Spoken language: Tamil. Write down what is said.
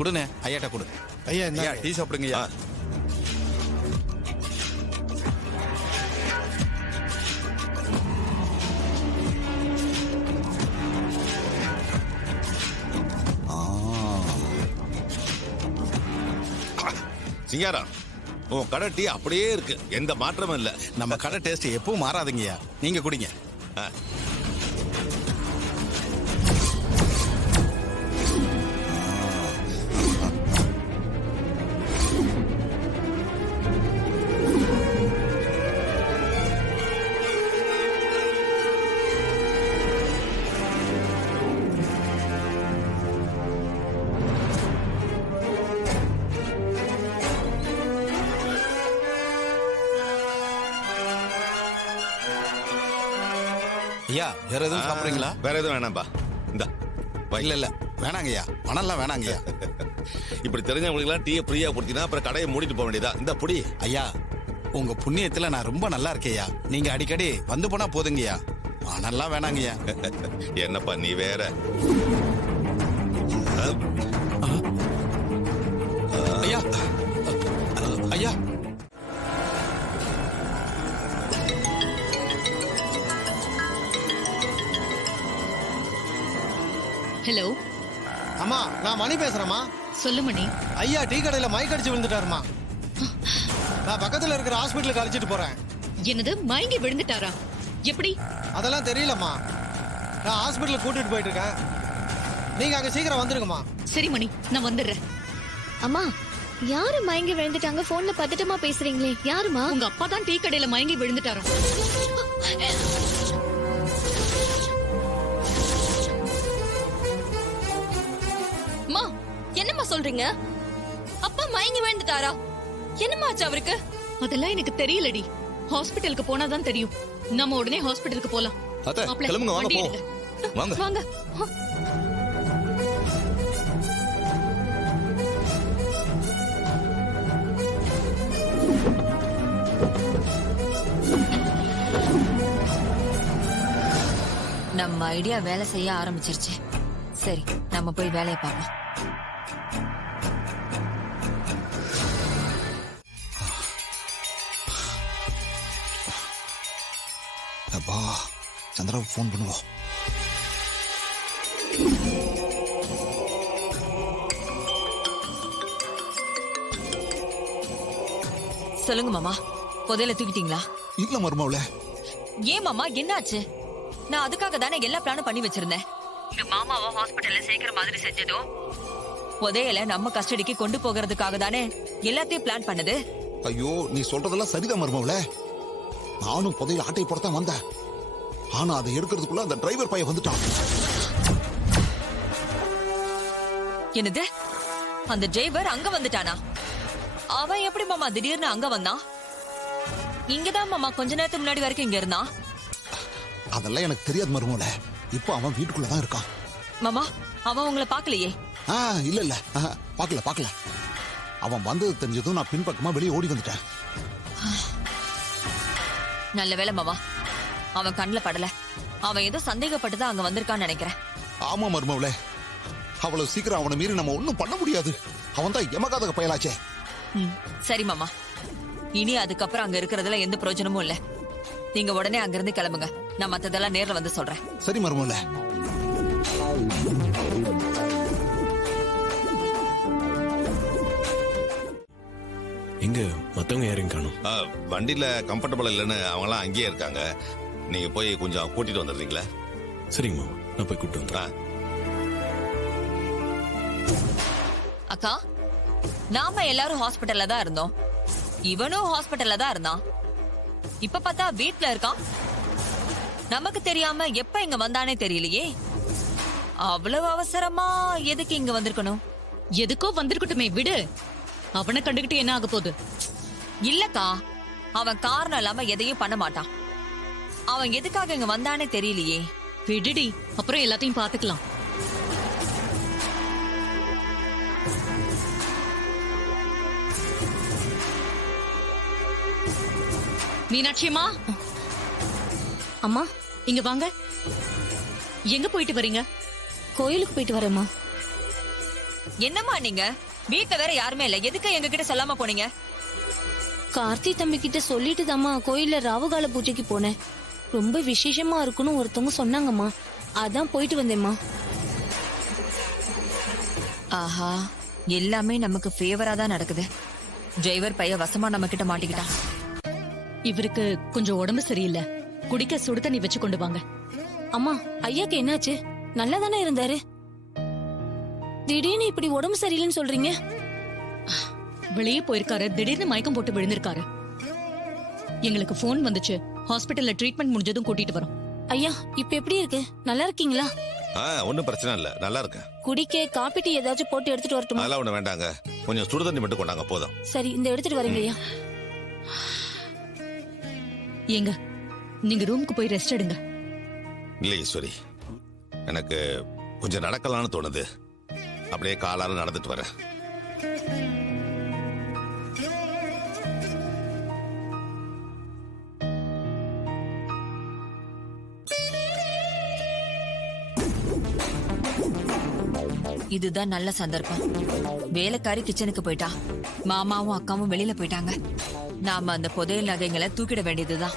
கொடுண்ணே, ஐயாட்ட கொடு. ஐயா என்ன ஐயா டீ சாப்பிடுங்க ஐயா. சிங்காரா, உன் கடை டீ அப்படியே இருக்கு, எந்த மாற்றமும் இல்ல. நம்ம கடை டேஸ்ட் எப்பவும் மாறாதுங்கய்யா. நீங்க குடிங்க. ஐயா வேற எதுவும் சாப்பிடுறீங்களா? வேற எதுவும் வேணாம்பா. இந்த இல்ல இல்ல வேணாங்கய்யா, பணம்லாம் வேணாங்கய்யா. இப்படி தெரிஞ்சவங்களுக்குலாம் டீயை ஃப்ரீயா கொடுத்தீங்கன்னா அப்புறம் கடையை மூடிட்டு போக வேண்டியதா. இந்த புடி. ஐயா உங்க புண்ணியத்துல நான் ரொம்ப நல்லா இருக்கேயா. நீங்க அடிக்கடி வந்து போனா போதுங்கய்யா, பணம்லாம் வேணாங்கய்யா. என்னப்பா நீ வேற. ஐயா ஐயா ஹலோ அம்மா, நான் மணி பேசுறேம்மா. சொல்லு மணி. ஐயா டீ கடையில மயக்க அடிச்சு விழுந்துட்டாருமா. நான் பக்கத்துல இருக்கிற ஹாஸ்பிட்டலுக்கு அழைச்சிட்டு போறேன். என்னது, மயங்கி விழுந்துட்டாரா? எப்படி? அதெல்லாம் தெரியலம்மா. நான் ஹாஸ்பிட்டலுக்கு கூட்டிட்டு போயிட்டு இருக்கேன். நீங்க அங்க சீக்கிரம் வந்துருங்கம்மா. சரி மணி, நான் வந்துடுறேன். அம்மா, யாரு மயங்கி விழுந்துட்டாங்க? போன்ல பதட்டமா பேசுறீங்களே, யாருமா? உங்க அப்பா தான் டீ கடையில மயங்கி விழுந்துட்டாரா? அம்மா, என்னம்மா சொல்றீங்க? அப்பா மயங்கி விழுந்துட்டாரா? என்னம்மா ஆச்சு அவருக்கு? அதெல்லாம் எனக்கு தெரியலடி. ஹாஸ்பிட்டலுக்கு போனாதான் தெரியும். நம்ம உடனே ஹாஸ்பிட்டலுக்கு போலாம். அத்தை, மாப்ள, கிளம்புங்க, வாங்க வண்டி போவோம். எடுங்க. வாங்க. வாங்க. நம்ம ஐடியா வேலை செய்ய ஆரம்பிச்சிருச்சு. சரி, நம்ம போய் வேலையை பார்ப்போம். அப்பா சந்திராவுக்கு ஃபோன் பண்ணுவோம். சொல்லுங்க மாமா, புதையல தூக்கிட்டீங்களா? இல்ல மருமவுல. ஏன் மாமா, என்னாச்சு? நான் அதுக்காக தானே எல்லா பிளானும் பண்ணி வச்சிருந்தேன். எங்க மாமாவை ஹாஸ்பிட்டல்ல சேர்க்கிற மாதிரி செஞ்சதோ புதையல நம்ம கஸ்டடிக்கு கொண்டு போகிறதுக்காக தானே எல்லாத்தையும் பிளான் பண்ணது. ஐயோ, நீ சொல்றதெல்லாம் சரிதான் மருமவுல. நானும் புதையில ஆட்டை போடத்தான் வந்தேன். ஆனா அதை எடுக்கிறதுக்குள்ள அந்த டிரைவர் பையன் வந்துட்டான். என்னது, அந்த டிரைவர் அங்க வந்துட்டானா? அவன் எப்படி மாமா திடீர்னு அங்க வந்தான்? இங்கதான் மாமா கொஞ்ச நேரத்துக்கு முன்னாடி வரைக்கும் இங்க இருந்தான். அதெல்லாம் எனக்கு தெரியாது மருமவுல. இப்போ அவன் வீட்டுக்குள்ளதான் இருக்கான். மாமா, அவன் உங்களை பாக்கலையே? இல்ல இல்ல, பாக்கல. அவன் வந்தது தெரிஞ்சதும் நான் பின்பக்கமா வெளியே ஓடி வந்துட்டேன். நல்ல வேலை மாமா, அவன் கண்ணுல படல. அவன் ஏதோ சந்தேகப்பட்டுதான் அங்க வந்திருக்கான்னு நினைக்கிறேன். ஆமா மருமவுல, அவ்வளவு சீக்கிரம் அவனை மீறி நம்ம ஒண்ணும் பண்ண முடியாது. அவன் தான் எமகாதக பயலாச்சே. சரி மாமா, இனி அதுக்கப்புறம் அங்க இருக்கிறதுல எந்த பிரயோஜனமும் இல்ல. நீங்க உடனே அங்கிருந்து கிளம்புங்க. நான் மத்ததெல்லாம் நேர்ல வந்து சொல்றேன். சரி மருமவுல. எங்க மத்தவங்க யாரையும் காணும்? வண்டியில கம்ஃபர்டபுள் இல்லைன்னு அவங்களாம் அங்கேயே இருக்காங்க. நீங்க போய் கொஞ்சம் கூட்டிட்டு வந்துடுறீங்களா? சரிங்கம்மா, நான் போய் கூப்பிட்டு வந்துடுறேன். அக்கா, நாம எல்லாரும் ஹாஸ்பிட்டல்ல தான் இருந்தோம். இவனும் ஹாஸ்பிட்டல்ல தான் இருந்தான். இப்ப பார்த்தா வீட்ல இருக்கான். நமக்கு தெரியாம எப்ப இங்க வந்தானே தெரியலையே. அவ்வளவு அவசரமா எதுக்கு இங்க வந்திருக்கணும்? எதுக்கோ வந்திருக்கட்டுமே, விடு. அவனை கண்டுகிட்டு என்ன ஆக போகுது? இல்லக்கா, அவன் காரணம் இல்லாம எதையும் பண்ண மாட்டான். அவன் எதுக்காக இங்க வந்தானே தெரியலையே. விடுடி, அப்புறம் எல்லாத்தையும் பாத்துக்கலாம். மீனாட்சியம்மா, அம்மா, இங்க வாங்க. எங்க போயிட்டு வரீங்க? கோயிலுக்கு போயிட்டு வரேம்மா. என்னம்மா நீங்க வீட்ல வேற யாருமே இல்ல, எதுக்கு எங்க கிட்ட சொல்லாம போனீங்க? கார்த்தி தம்பி கிட்ட சொல்லிட்டு தாம்மா கோயில்ல ராவுகால பூஜைக்கு போனேன். ரொம்ப விசேஷமா இருக்குன்னு ஒருத்தவங்க சொன்னாங்கம்மா, அதான் போயிட்டு வந்தேம்மா. ஆஹா, எல்லாமே நமக்கு ஃபேவரா தான் நடக்குது. டிரைவர் பைய வசமா நம்ம கிட்ட மாட்டிக்கிட்டான். இவருக்கு கொஞ்சம் உடம்பு சரியில்லை, குடிக்க சுடு தண்ணி வச்சு கொண்டு வாங்க. அம்மா, ஐயாக்கு என்னாச்சு? நல்லா தானே இருந்தாரு, திடீர்னு இப்படி உடம்பு சரியில்லைன்னு சொல்றீங்க? வெளியே போயிருக்காரு, திடீர்னு மயக்கம் போட்டு விழுந்திருக்காரு. எங்களுக்கு போன் வந்துச்சு, ஹாஸ்பிடல்ல ட்ரீட்மெண்ட் முடிஞ்சதும் கூட்டிட்டு வரோம். ஐயா, இப்ப எப்படி இருக்கு? நல்லா இருக்கீங்களா? ஒன்னும் பிரச்சனை இல்ல, நல்லா இருக்கேன். குடிக்க காப்பி டீ ஏதாச்சும் போட்டு எடுத்துட்டு வரட்டுமா? அதெல்லாம் ஒண்ணு வேண்டாங்க, கொஞ்சம் சுடு தண்ணி மட்டும் கொண்டாங்க போதும். சரி, இந்த எடுத்துட்டு வரீங்க ஐயா. ஏங்க, நீங்க ரூமுக்கு போய் ரெஸ்ட் எடுங்க. இல்ல ஈஸ்வரி, எனக்கு கொஞ்சம் நடக்கலாம்னு தோணுது. அப்படியே காலால நடந்துட்டு வரேன். இதுதான் நல்ல சந்தர்ப்பம். வேலைக்காரி கிச்சனுக்கு போயிட்டா, மாமாவும் அக்காவும் வெளியில போயிட்டாங்க. நாம அந்த புதையல் நகைங்களை தூக்கிட வேண்டியதுதான்.